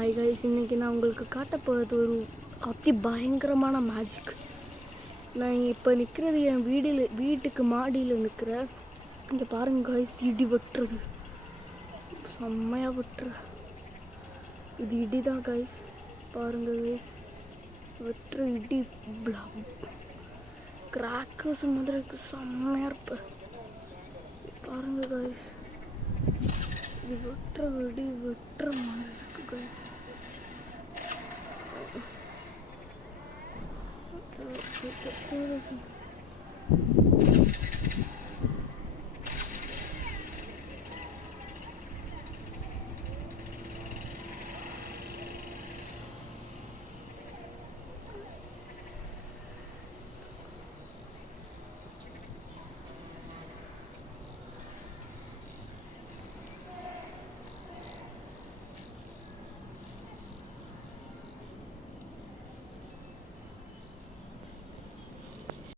Hi guys, இன்றைக்கி நான் உங்களுக்கு காட்ட போகிறது ஒரு அதி பயங்கரமான மேஜிக். நான் இப்போ நிற்கிறது என் வீட்டுக்கு மாடியில் நிற்கிறேன். இங்கே பாருங்க கைஸ், இடி வெட்டுறது செம்மையாக வெட்டுற இது இடி தான் கைஸ். பாருங்க கைஸ், வெட்டுற இடி கிராக்கர்ஸ் மாதிரி இருக்கு, செம்மையாக இருப்பேன். பாருங்க கைஸ், இது வெட்டுற இடி வெட்டுற மாதிரி இருக்கு கைஸ்.